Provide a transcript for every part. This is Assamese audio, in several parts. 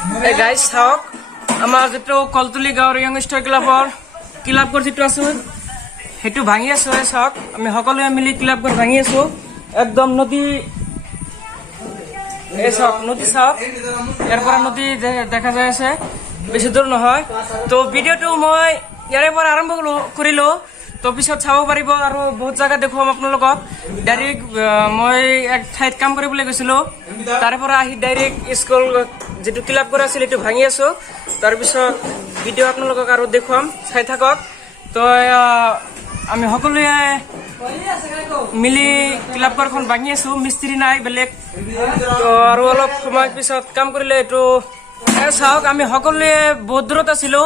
গাইজ চাওক আমাৰ যিটো কলতলি গাঁৱৰ য়ংষ্টাৰ ক্লাবৰ যিটো আছো সেইটো ভাঙি আছো। চাওক আমি সকলোৱে মিলি ক্লাবঘৰ ভাঙি আছো। একদম নদী চাওক, নদী চাওক, ইয়াৰ পৰা নদী দেখা যাই আছে, বেছি দূৰ নহয়। তো ভিডিঅ'টো মই ইয়াৰে পৰা আৰম্ভ কৰিলো, তো পিছত চাব পাৰিব আৰু বহুত জাগা দেখুৱাম আপোনালোকক। ডাইৰেক্ট মই এক ঠাইত কাম কৰিবলৈ গৈছিলো, তাৰে পৰা আহি ডাইৰেক্ট স্কুল যিটো ক্লাবঘৰ আছিল সেইটো ভাঙি আছো। তাৰপিছত ভিডিঅ' আপোনালোকক আৰু দেখুৱাম, চাই থাকক। তো আমি সকলোৱে মিলি ক্লাবঘৰখন ভাঙি আছো, মিস্ত্ৰী নাই বেলেগ। তো আৰু অলপ সময় পিছত কাম কৰিলে এইটো চাওক। আমি সকলোৱে বহুত দূৰত আছিলো।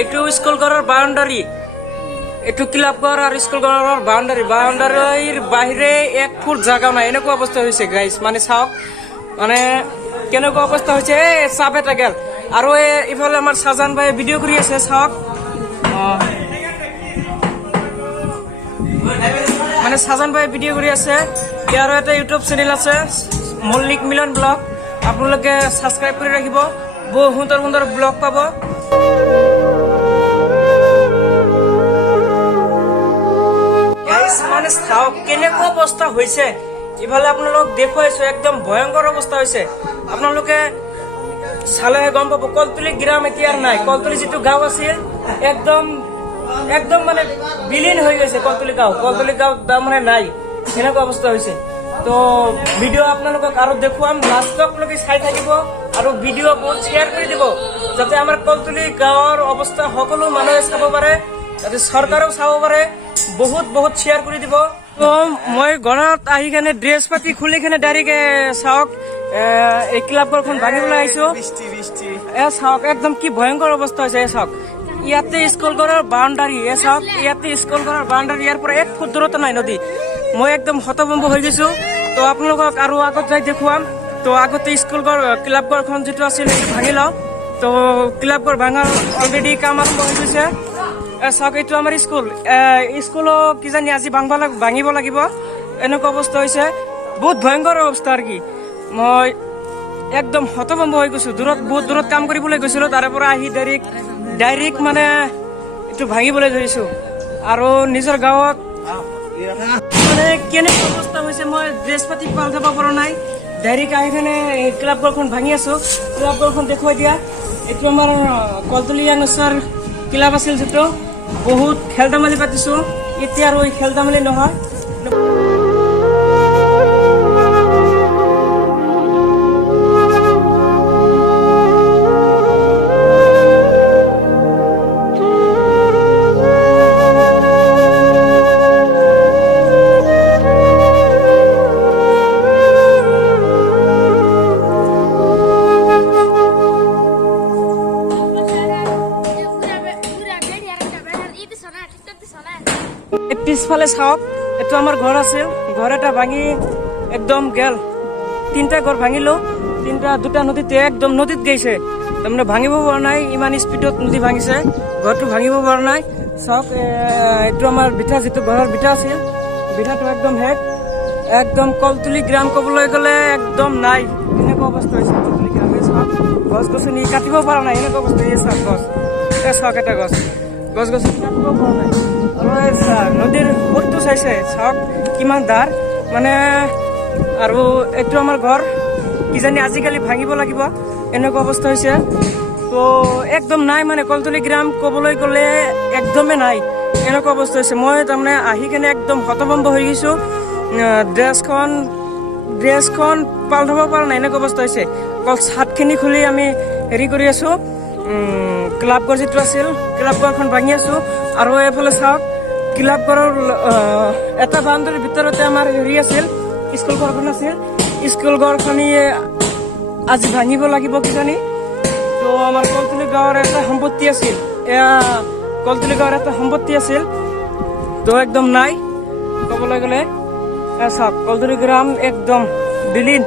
এইটো স্কুল ঘৰৰ বাউণ্ডাৰী, এইটো ক্লাবঘৰ আৰু স্কুল ঘৰৰ বাউণ্ডাৰীৰ বাহিৰে 1 ফুট জাগাও নাই। এনেকুৱা অৱস্থা হৈছে গাইজ, মানে চাওক, মানে কেনেকুৱা অৱস্থা হৈছে। চাপ এটা গেল আৰু ইফালে আমাৰ সাজান ভাই ভিডিঅ' কৰি আছে। চাওক, মানে সাজান ভাই ভিডিঅ' কৰি আছে। ইয়াৰো এটা ইউটিউব চেনেল আছে, মল্লিক মিলন ব্লগ। আপোনালোকে ছাবস্ক্ৰাইব কৰি ৰাখিব, বহু সুন্দৰ সুন্দৰ ব্লগ পাব। মানে চাওক কেনেকুৱা অৱস্থা হৈছে। ইফালে আপোনালোক দেখুৱাইছো, একদম ভয়ংকৰ অৱস্থা হৈছে। আপোনালোকে চালেহে গম পাব। কলতলি গ্ৰাম এতিয়া নাই। কলতলি যিটো গাঁও আছিল একদম মানে বিলীন হৈ গৈছে। কলতলি গাঁও মানে নাই, এনেকুৱা অৱস্থা হৈছে। তো ভিডিঅ' আপোনালোকক আৰু দেখুৱাম, লাষ্টলৈকে চাই থাকিব আৰু ভিডিঅ' বহুত শ্বেয়াৰ কৰি দিব, যাতে আমাৰ কলতলি গাঁৱৰ অৱস্থা সকলো মানুহে চাব পাৰে, যাতে চৰকাৰেও চাব পাৰে। বহুত শ্বেয়াৰ কৰি দিব। তো মই ঘৰত আহি কেনে ড্ৰেছ পাতি খুলি কেনে ডাইৰেক্ট চাওক এই ক্লাবঘৰখন ভাঙিবলৈ আহিছো। চাওক একদম কি ভয়ংকৰ অৱস্থা হৈছে। চাওক ইয়াতে স্কুল ঘৰৰ বাউণ্ডাৰী, চাওক ইয়াতে স্কুল ঘৰৰ বাউণ্ডাৰী, ইয়াৰ পৰা 1 ফুট দূৰতে নাই নদী। মই একদম হতভম্ব হৈ গৈছো। তো আপোনালোকক আৰু আগত যাই দেখুৱাম। তো আগতে ক্লাবঘৰখন যিটো আছিল সেইটো ভাঙি লওঁ। তো ক্লাবঘৰ ভাঙাৰ অলৰেডি কাম আৰম্ভ হৈ গৈছে। চাওক এইটো আমাৰ স্কুলো কিজানি আজি ভাঙিব লাগিব, এনেকুৱা অৱস্থা হৈছে। বহুত ভয়ংকৰ অৱস্থা আৰু কি। মই একদম হতভম্ব হৈ গৈছো। বহুত দূৰত কাম কৰিবলৈ গৈছিলো, তাৰে পৰা আহি ডাইৰেক্ট মানে এইটো ভাঙিবলৈ ধৰিছো। আৰু নিজৰ গাঁৱত মানে কেনেকুৱা অৱস্থা হৈছে, মই ড্ৰেছ পাতি পাল্টাব পৰা নাই। ডাইৰেক্ট আহি কেনে ক্লাবঘৰখন ভাঙি আছো। ক্লাবঘৰখন দেখুৱাই দিয়া। এইটো আমাৰ কলতলি য়ংষ্টাৰ ক্লাব আছিল, যিটো বহুত খেল ধেমালি পাতিছো। এতিয়া আৰু এই খেল ধেমালি নহয়। পিছফালে চাওক, এইটো আমাৰ ঘৰ আছিল। ঘৰ এটা ভাঙি একদম গেল। 3টা ঘৰ ভাঙিলো, 2টা নদীতে একদম নদীত গৈছে। তাৰমানে ভাঙিব পৰা নাই, ইমান স্পীডত নদী ভাঙিছে। ঘৰটো ভাঙিব পৰা নাই। চাওক এইটো আমাৰ বিঠা, যিটো ঘৰৰ বিঠা আছিল, বিঠাটো একদম একদম কলতলি গ্ৰাম ক'বলৈ গ'লে একদম নাই, এনেকুৱা অৱস্থা হৈছে কলতলি গ্ৰামে। চাওক গছ গছনি কাটিব পৰা নাই, এনেকুৱা অৱস্থা। চাওক চাওক এটা গছ গছনি কাটিব পৰা নাই। আৰু নদীৰ সোঁতটো চাইছে, চাওক কিমান ধাৰ মানে। আৰু এইটো আমাৰ ঘৰ, কিজানি আজিকালি ভাঙিব লাগিব, এনেকুৱা অৱস্থা হৈছে। তো একদম নাই, মানে কলতলি গ্ৰাম ক'বলৈ গ'লে একদমেই নাই, এনেকুৱা অৱস্থা হৈছে। মই তাৰমানে আহি কেনে একদম হতভম্ব হৈ গৈছো। ড্ৰেছখন পাল্টাব পৰা নাই, এনেকুৱা অৱস্থা হৈছে। ছাদখিনি খুলি আমি হেৰি কৰি আছো, ক্লাবঘৰ যিটো আছিল ক্লাবঘৰখন ভাঙি আছো। আৰু এইফালে চাওক ক্লাবঘৰৰ এটা বাউণ্ডাৰীৰ ভিতৰতে আমাৰ হেৰি আছিল, স্কুল ঘৰখন আছিল। স্কুল ঘৰখনি আজি ভাঙিব লাগিব কিজানি। তো আমাৰ কলতলি গাঁৱৰ এটা সম্পত্তি আছিল, কলতলি গাঁৱৰ এটা সম্পত্তি আছিল। তো একদম নাই ক'বলৈ গ'লে। চাওক কলতলি গ্ৰাম একদম বিলীন,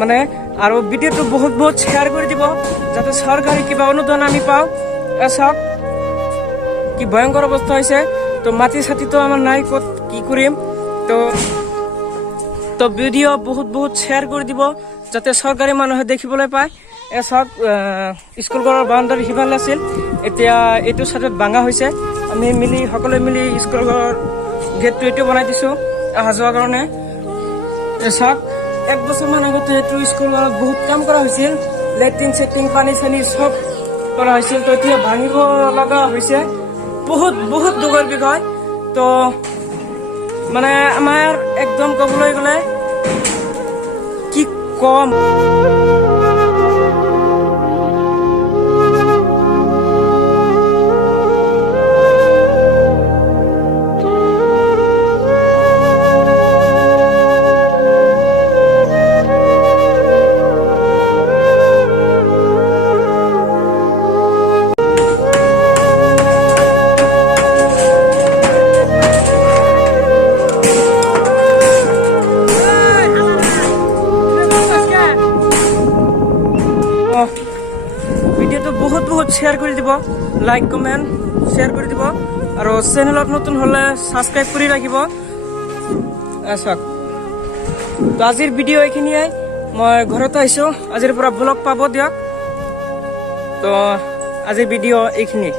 মানে আৰু ভিডিঅ'টো বহুত বহুত শ্বেয়াৰ কৰি দিব যাতে চৰকাৰী কিবা অনুদান আমি পাওঁ। চাওক কি ভয়ংকৰ অৱস্থা হৈছে। তো মাটি চাটিতো আমাৰ নাই, ক'ত কি কৰিম। তো ভিডিঅ' বহুত বহুত শ্বেয়াৰ কৰি দিব যাতে চৰকাৰী মানুহে দেখিবলৈ পায়। চাওক স্কুলঘৰৰ বাউণ্ডাৰী সিফালে আছিল, এতিয়া এইটো চাইডত ভাঙা হৈছে। আমি সকলোৱে মিলি স্কুলঘৰৰ গেটটো এইটো বনাই দিছোঁ অহা যোৱাৰ কাৰণে। চাওক 1 বছৰমান আগতে এইটো স্কুলঘৰত বহুত কাম কৰা হৈছিল, লেট্ৰিন চেট্ৰিন পানী চানী চব কৰা হৈছিল। তো এতিয়া ভাঙিব লগা হৈছে, বহুত বহুত দুখৰ বিষয়। তো মানে আমাৰ একদম ক'বলৈ গ'লে কি কম। ভিডিঅ'টো বহুত বহুত শ্বেয়াৰ কৰি দিব, লাইক কমেণ্ট শ্বেয়াৰ কৰি দিব আৰু চেনেলত নতুন হ'লে ছাবস্ক্ৰাইব কৰি ৰাখিব। চাওক তো আজিৰ ভিডিঅ' এইখিনিয়ে, মই ঘৰত আহিছোঁ, আজিৰ পৰা ব্লগ পাব দিয়ক। তো আজিৰ ভিডিঅ' এইখিনিয়ে।